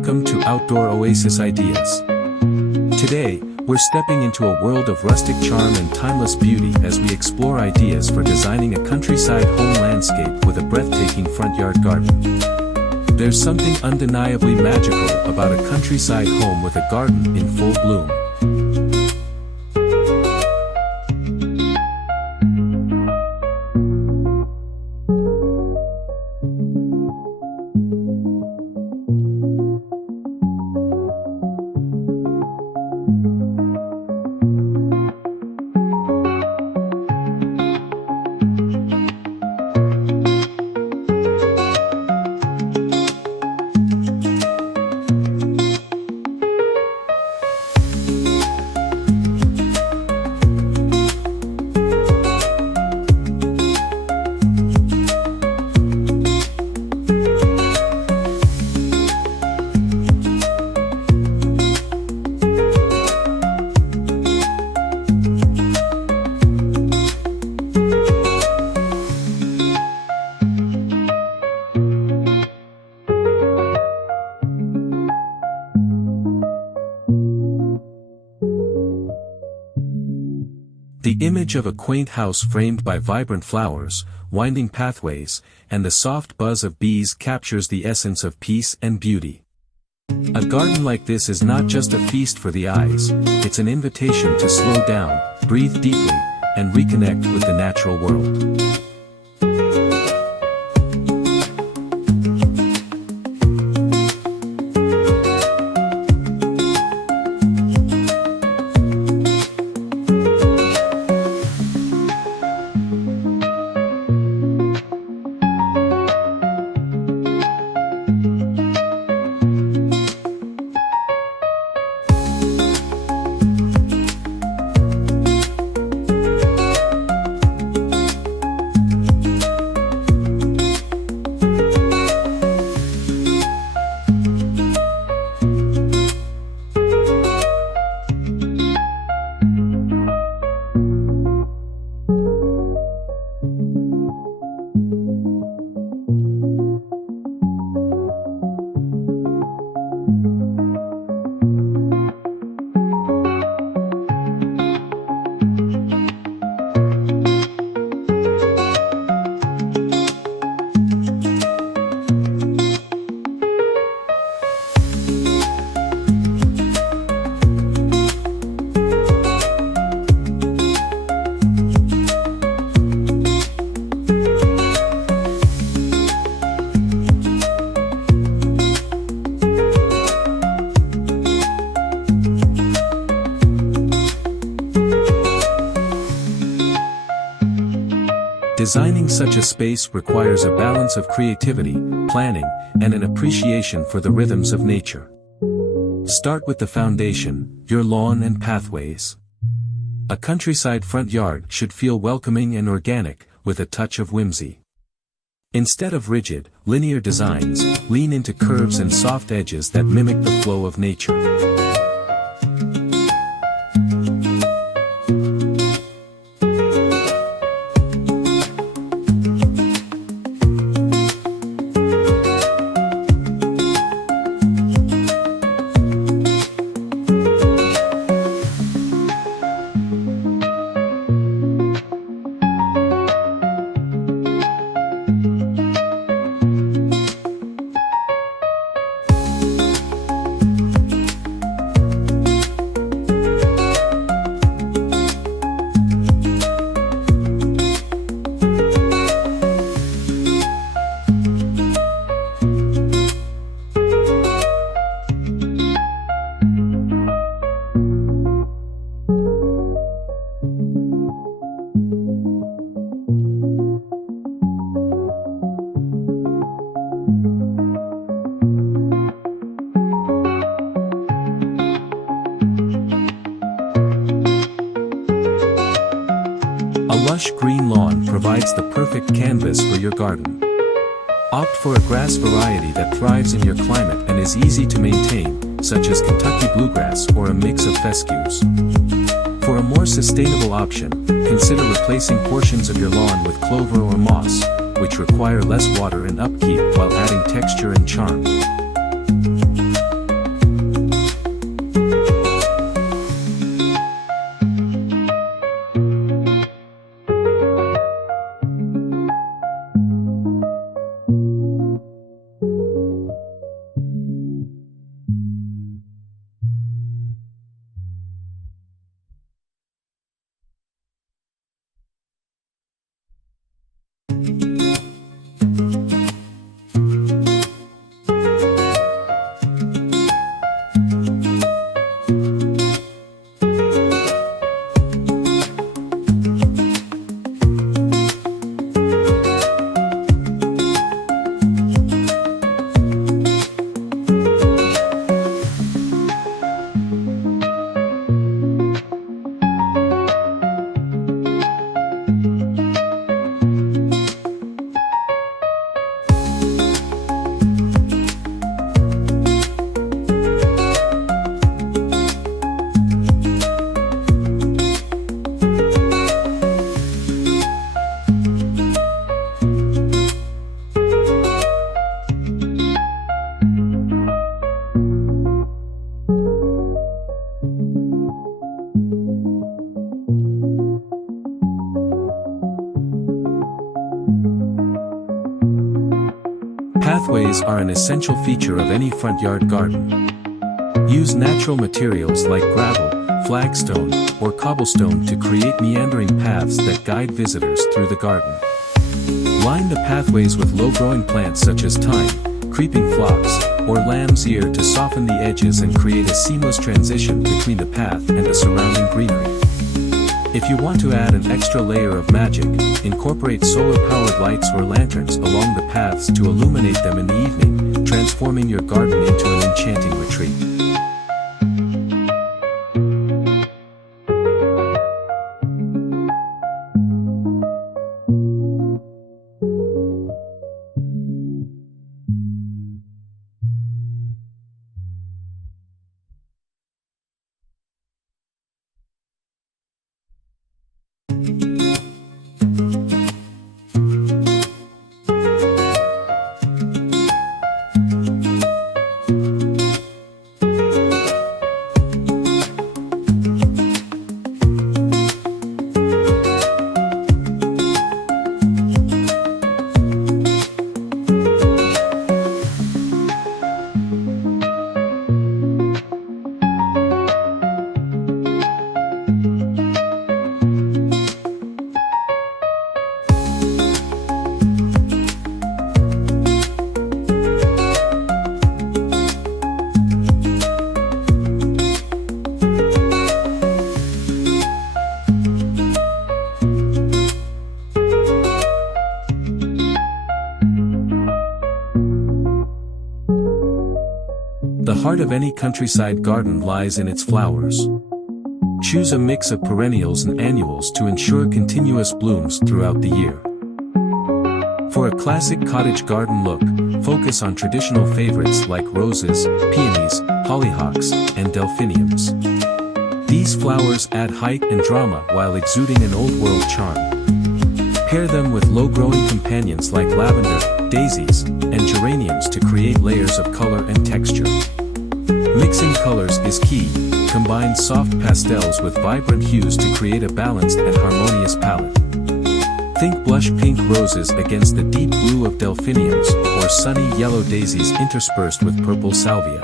welcome to Outdoor Oasis Ideas. Today, we're stepping into a world of rustic charm and timeless beauty as we explore ideas for designing a countryside home landscape with a breathtaking front yard garden. There's something undeniably magical about a countryside home with a garden in full bloom. The image of a quaint house framed by vibrant flowers, winding pathways, and the soft buzz of bees captures the essence of peace and beauty. A garden like this is not just a feast for the eyes, it's an invitation to slow down, breathe deeply, and reconnect with the natural world. Designing such a space requires a balance of creativity, planning, and an appreciation for the rhythms of nature. Start with the foundation, your lawn and pathways. A countryside front yard should feel welcoming and organic, with a touch of whimsy. Instead of rigid, linear designs, lean into curves and soft edges that mimic the flow of nature. A lush green lawn provides the perfect canvas for your garden. Opt for a grass variety that thrives in your climate and is easy to maintain, such as Kentucky bluegrass or a mix of fescues. For a more sustainable option, consider replacing portions of your lawn with clover or moss, which require less water and upkeep while adding texture and charm. Pathways are an essential feature of any front yard garden. Use natural materials like gravel, flagstone, or cobblestone to create meandering paths that guide visitors through the garden. Line the pathways with low-growing plants such as thyme, creeping phlox, or lamb's ear to soften the edges and create a seamless transition between the path and the surrounding greenery. If you want to add an extra layer of magic, incorporate solar-powered lights or lanterns along the paths to illuminate them in the evening, transforming your garden into an enchanting retreat. The heart of any countryside garden lies in its flowers. Choose a mix of perennials and annuals to ensure continuous blooms throughout the year. For a classic cottage garden look, focus on traditional favorites like roses, peonies, hollyhocks, and delphiniums. These flowers add height and drama while exuding an old-world charm. Pair them with low-growing companions like lavender, daisies, and geraniums to create layers of color and texture. Mixing colors is key. Combine soft pastels with vibrant hues to create a balanced and harmonious palette. Think blush pink roses against the deep blue of delphiniums, or sunny yellow daisies interspersed with purple salvia.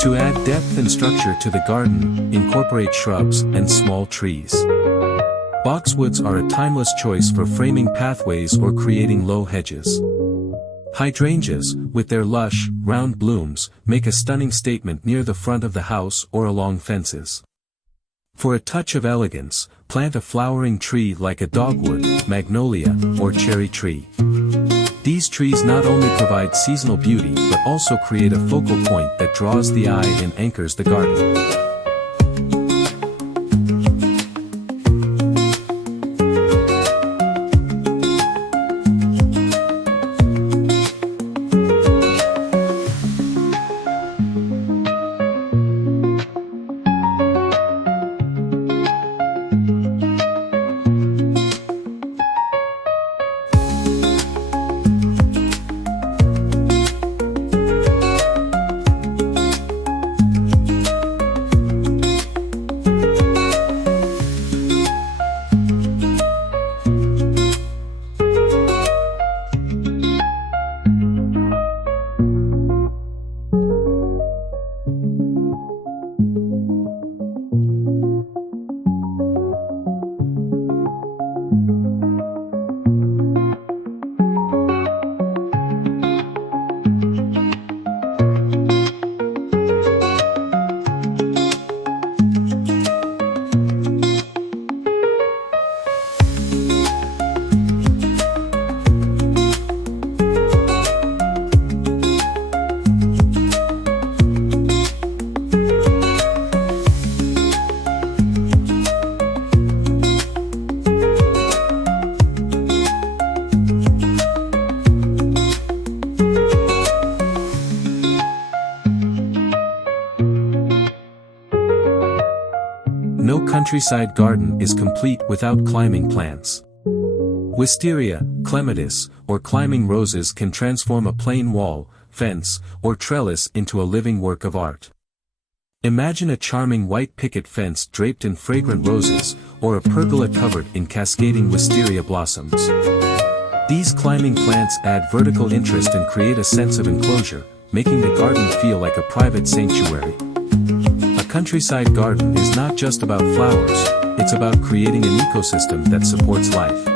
To add depth and structure to the garden, incorporate shrubs and small trees. Boxwoods are a timeless choice for framing pathways or creating low hedges. Hydrangeas, with their lush, round blooms, make a stunning statement near the front of the house or along fences. For a touch of elegance, plant a flowering tree like a dogwood, magnolia, or cherry tree. These trees not only provide seasonal beauty but also create a focal point that draws the eye and anchors the garden. countryside garden is complete without climbing plants. Wisteria, clematis, or climbing roses can transform a plain wall, fence, or trellis into a living work of art. Imagine a charming white picket fence draped in fragrant roses, or a pergola covered in cascading wisteria blossoms. These climbing plants add vertical interest and create a sense of enclosure, making the garden feel like a private sanctuary. A countryside garden is not just about flowers, it's about creating an ecosystem that supports life.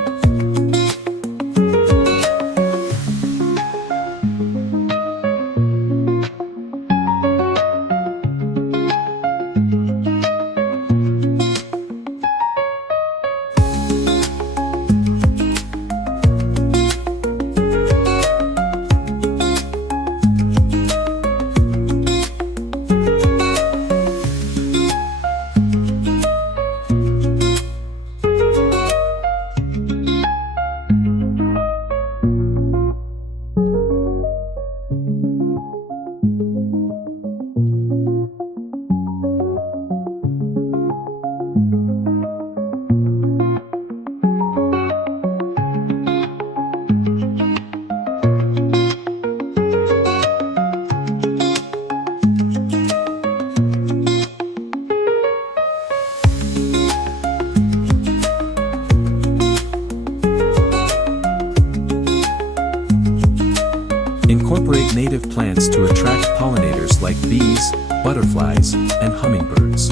Incorporate native plants to attract pollinators like bees, butterflies, and hummingbirds.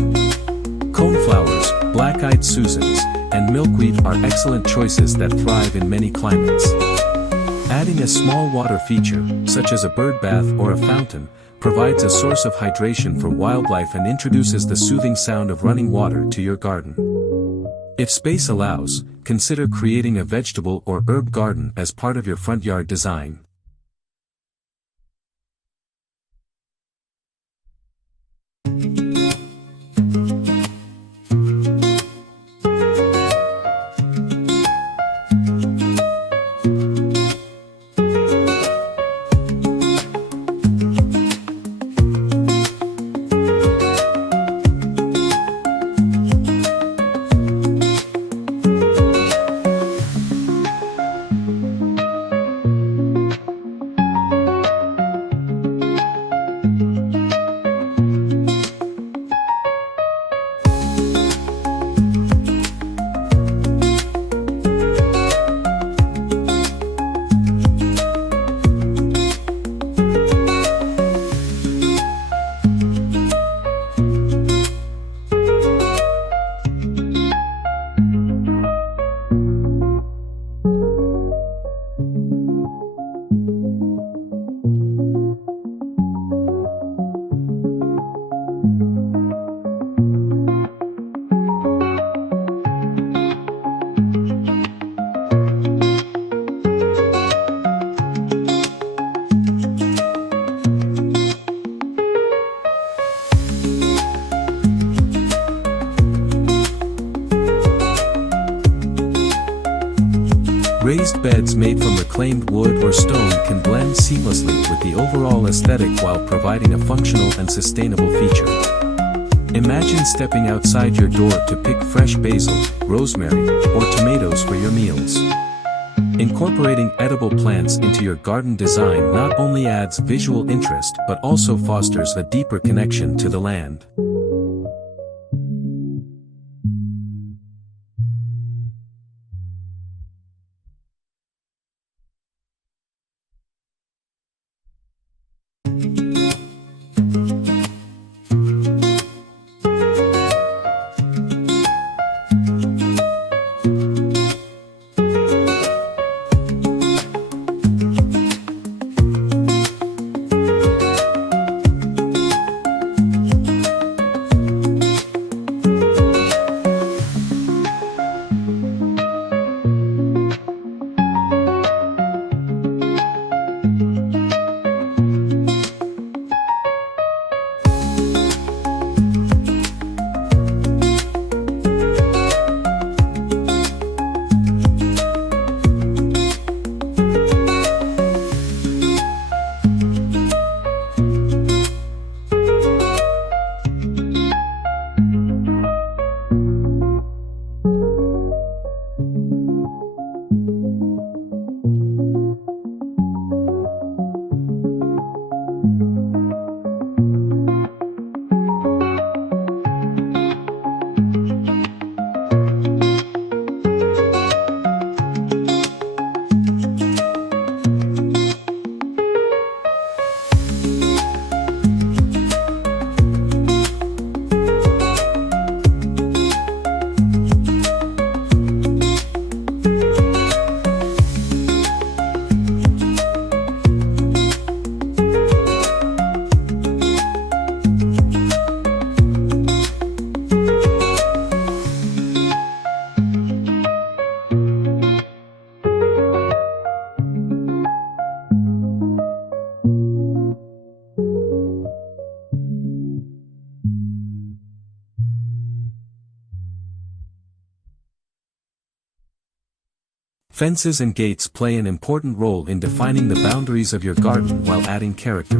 Coneflowers, black-eyed Susans, and milkweed are excellent choices that thrive in many climates. Adding a small water feature, such as a bird bath or a fountain, provides a source of hydration for wildlife and introduces the soothing sound of running water to your garden. If space allows, consider creating a vegetable or herb garden as part of your front yard design. Raised beds made from reclaimed wood or stone can blend seamlessly with the overall aesthetic while providing a functional and sustainable feature. Imagine stepping outside your door to pick fresh basil, rosemary, or tomatoes for your meals. Incorporating edible plants into your garden design not only adds visual interest but also fosters a deeper connection to the land. Fences and gates play an important role in defining the boundaries of your garden while adding character.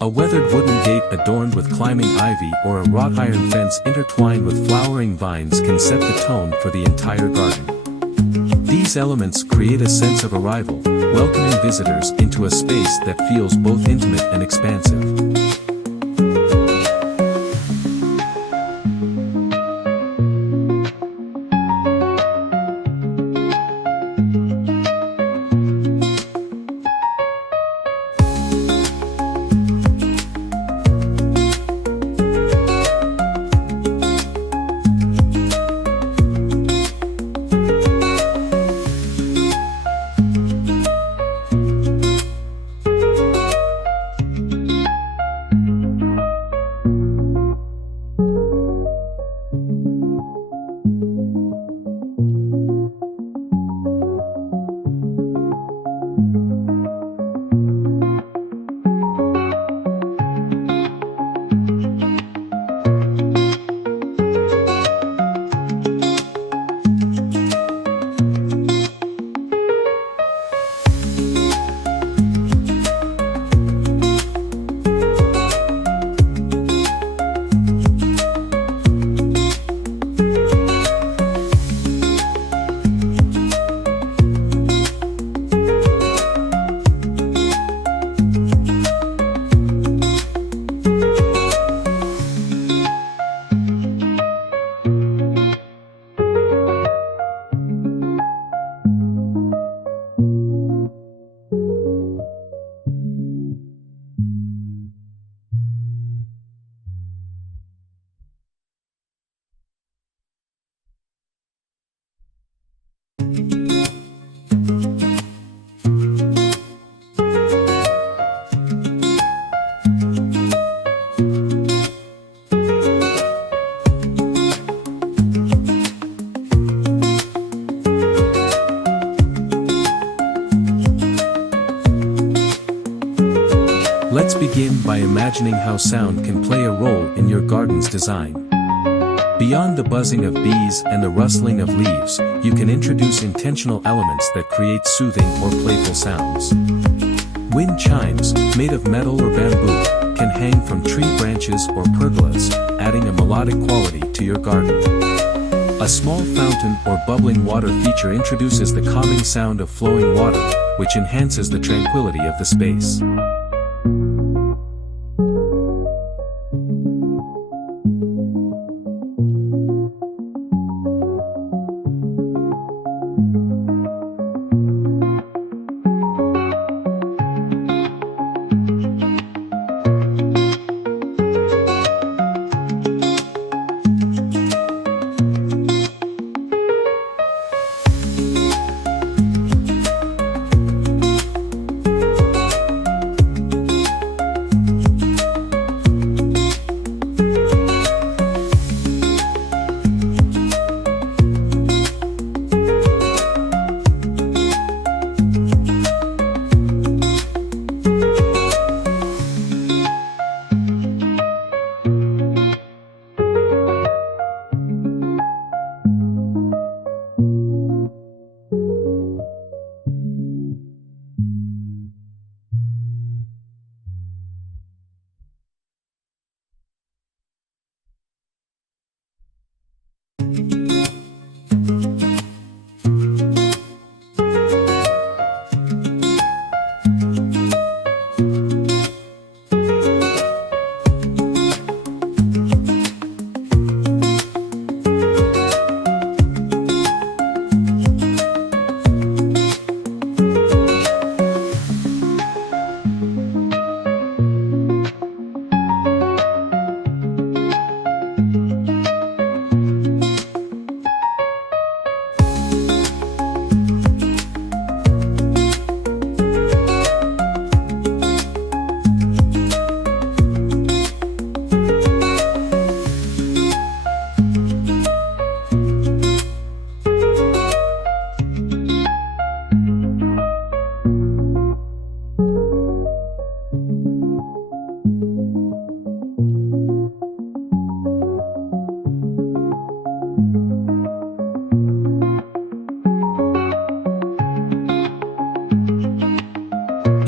A weathered wooden gate adorned with climbing ivy or a wrought iron fence intertwined with flowering vines can set the tone for the entire garden. These elements create a sense of arrival, welcoming visitors into a space that feels both intimate and expansive. Let's begin by imagining how sound can play a role in your garden's design. Beyond the buzzing of bees and the rustling of leaves, you can introduce intentional elements that create soothing or playful sounds. Wind chimes, made of metal or bamboo, can hang from tree branches or pergolas, adding a melodic quality to your garden. A small fountain or bubbling water feature introduces the calming sound of flowing water, which enhances the tranquility of the space.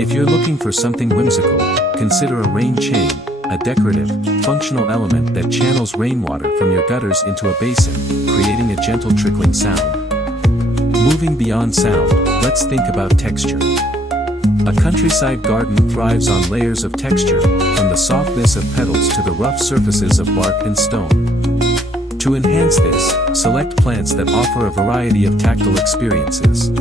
If you're looking for something whimsical, consider a rain chain, a decorative, functional element that channels rainwater from your gutters into a basin, creating a gentle trickling sound. Moving beyond sound, let's think about texture. A countryside garden thrives on layers of texture, from the softness of petals to the rough surfaces of bark and stone. To enhance this, select plants that offer a variety of tactile experiences.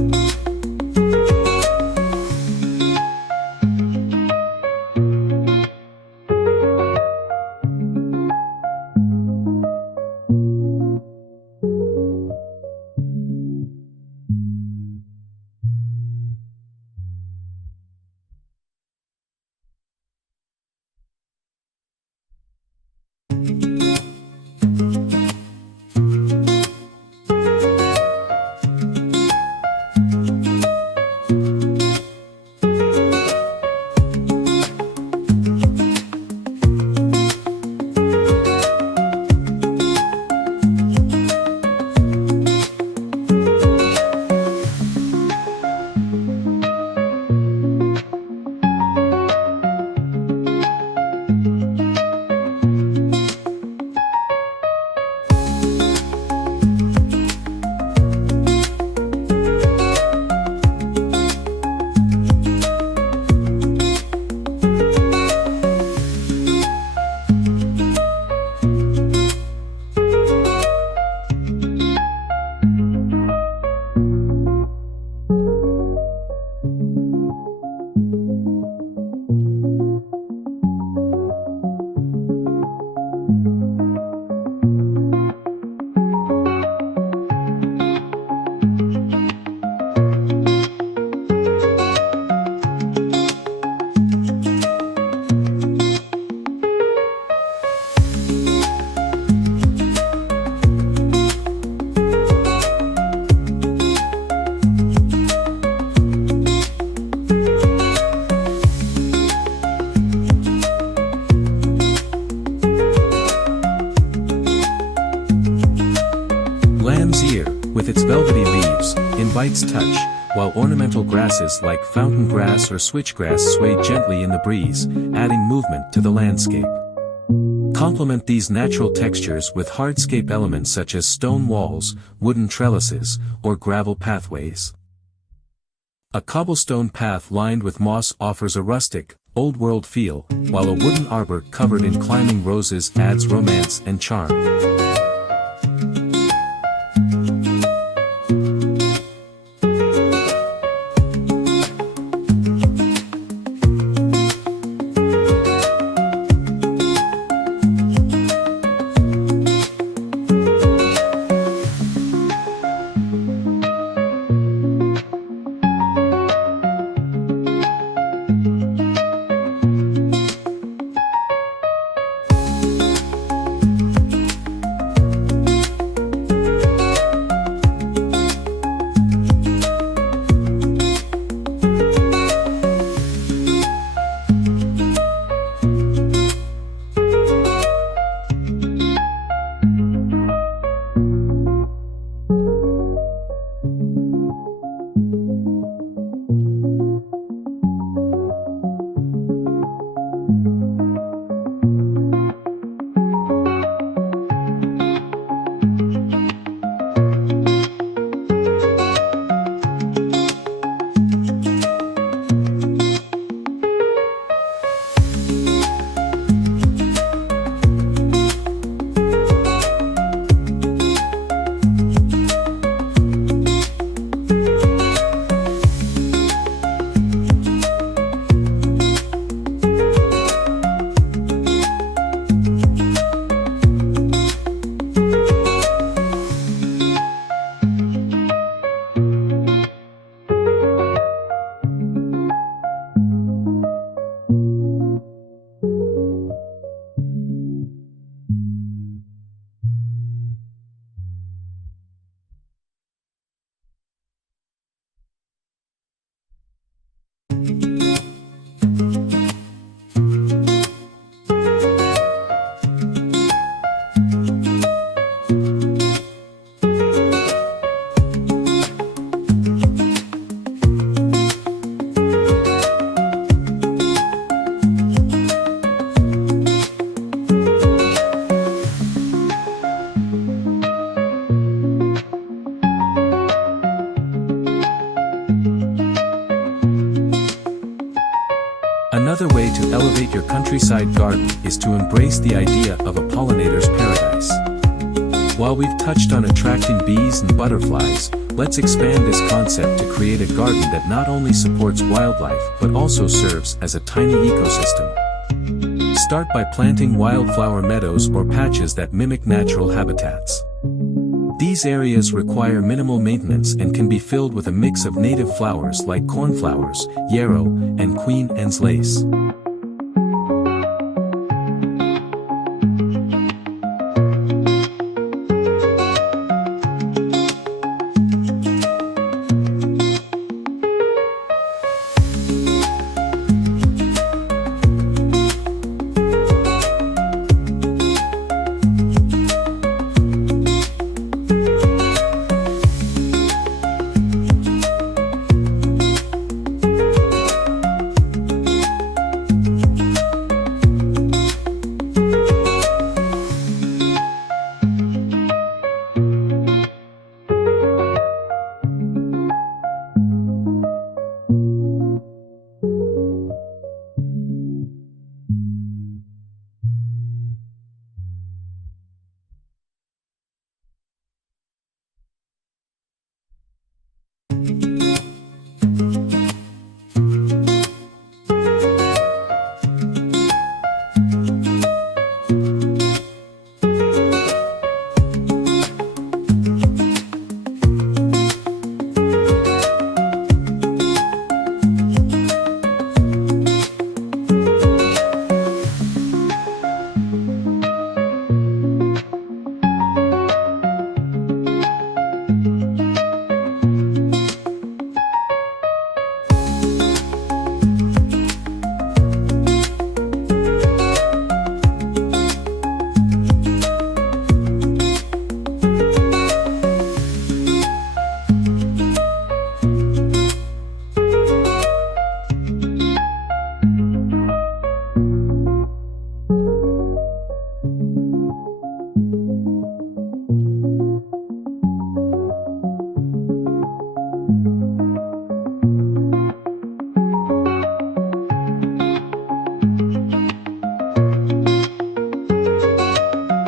Lamb's ear, with its velvety leaves, invites touch, while ornamental grasses like fountain grass or switchgrass sway gently in the breeze, adding movement to the landscape. Complement these natural textures with hardscape elements such as stone walls, wooden trellises, or gravel pathways. A cobblestone path lined with moss offers a rustic, old-world feel, while a wooden arbor covered in climbing roses adds romance and charm. Another way to elevate your countryside garden is to embrace the idea of a pollinator's paradise. While we've touched on attracting bees and butterflies, let's expand this concept to create a garden that not only supports wildlife but also serves as a tiny ecosystem. Start by planting wildflower meadows or patches that mimic natural habitats. These areas require minimal maintenance and can be filled with a mix of native flowers like cornflowers, yarrow, and Queen Anne's lace.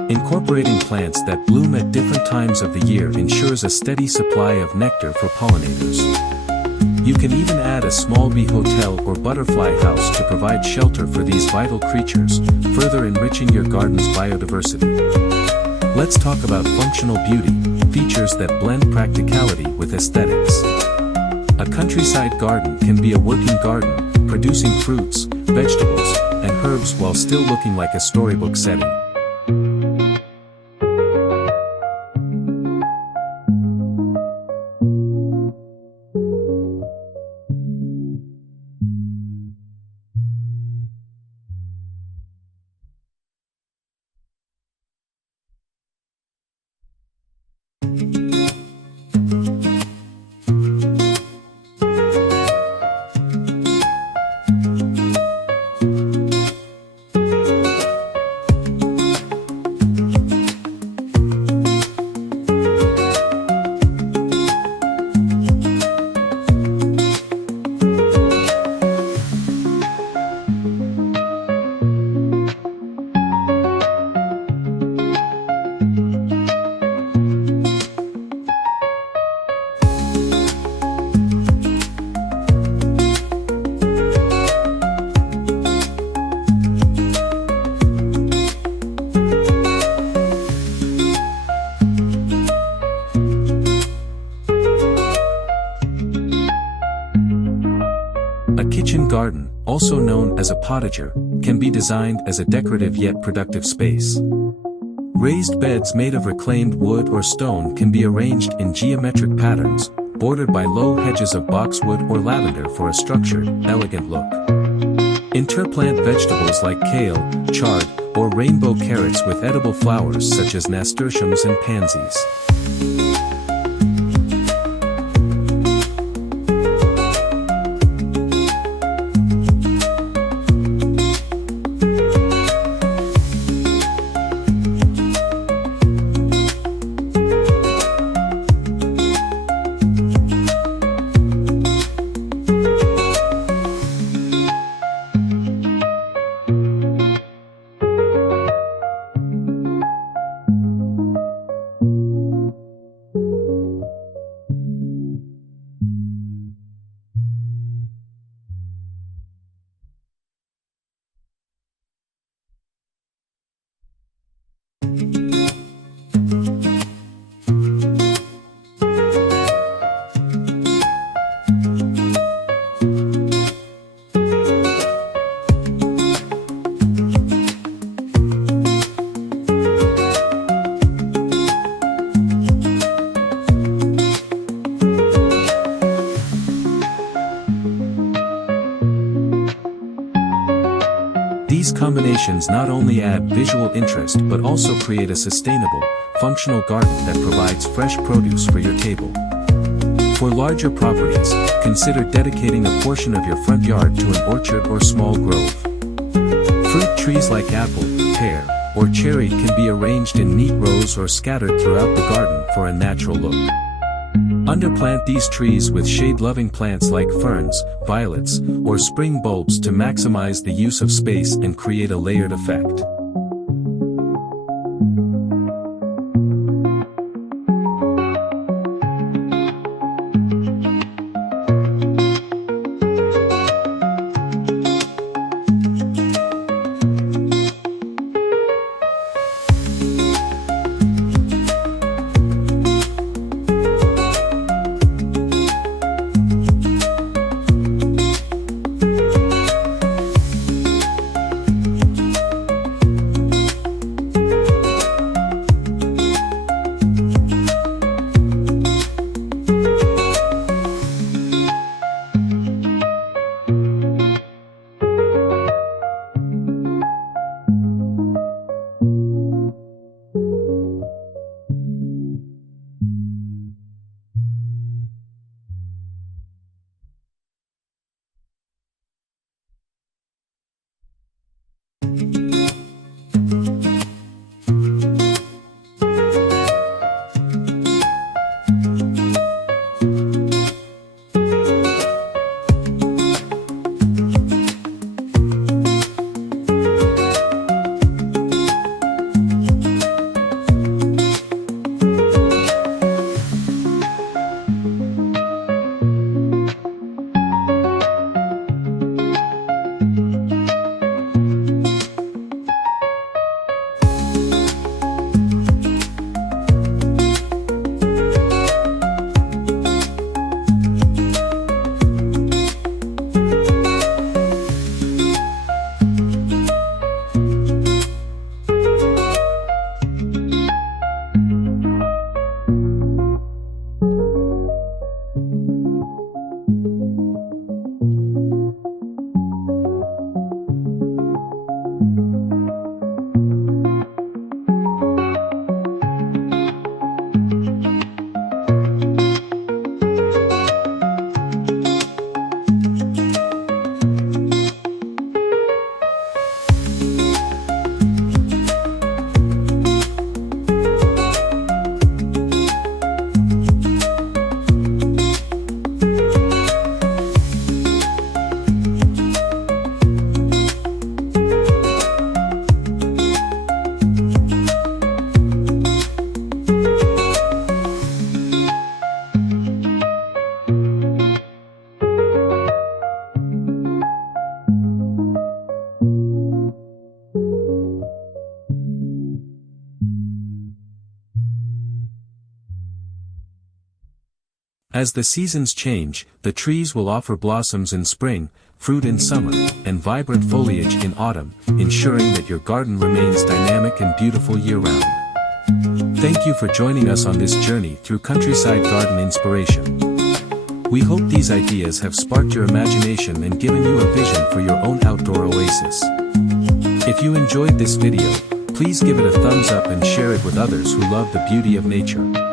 Incorporating plants that bloom at different times of the year ensures a steady supply of nectar for pollinators. You can even add a small bee hotel or butterfly house to provide shelter for these vital creatures, further enriching your garden's biodiversity. Let's talk about functional beauty, features that blend practicality with aesthetics. A countryside garden can be a working garden, producing fruits, vegetables, and herbs while still looking like a storybook setting. A kitchen garden, also known as a potager, can be designed as a decorative yet productive space. Raised beds made of reclaimed wood or stone can be arranged in geometric patterns, bordered by low hedges of boxwood or lavender for a structured, elegant look. Interplant vegetables like kale, chard, or rainbow carrots with edible flowers such as nasturtiums and pansies. These combinations not only add visual interest but also create a sustainable, functional garden that provides fresh produce for your table. For larger properties, consider dedicating a portion of your front yard to an orchard or small grove. Fruit trees like apple, pear, or cherry can be arranged in neat rows or scattered throughout the garden for a natural look. Underplant these trees with shade-loving plants like ferns, violets, or spring bulbs to maximize the use of space and create a layered effect. As the seasons change, the trees will offer blossoms in spring, fruit in summer, and vibrant foliage in autumn, ensuring that your garden remains dynamic and beautiful year-round. Thank you for joining us on this journey through countryside garden inspiration. We hope these ideas have sparked your imagination and given you a vision for your own outdoor oasis. If you enjoyed this video, please give it a thumbs up and share it with others who love the beauty of nature.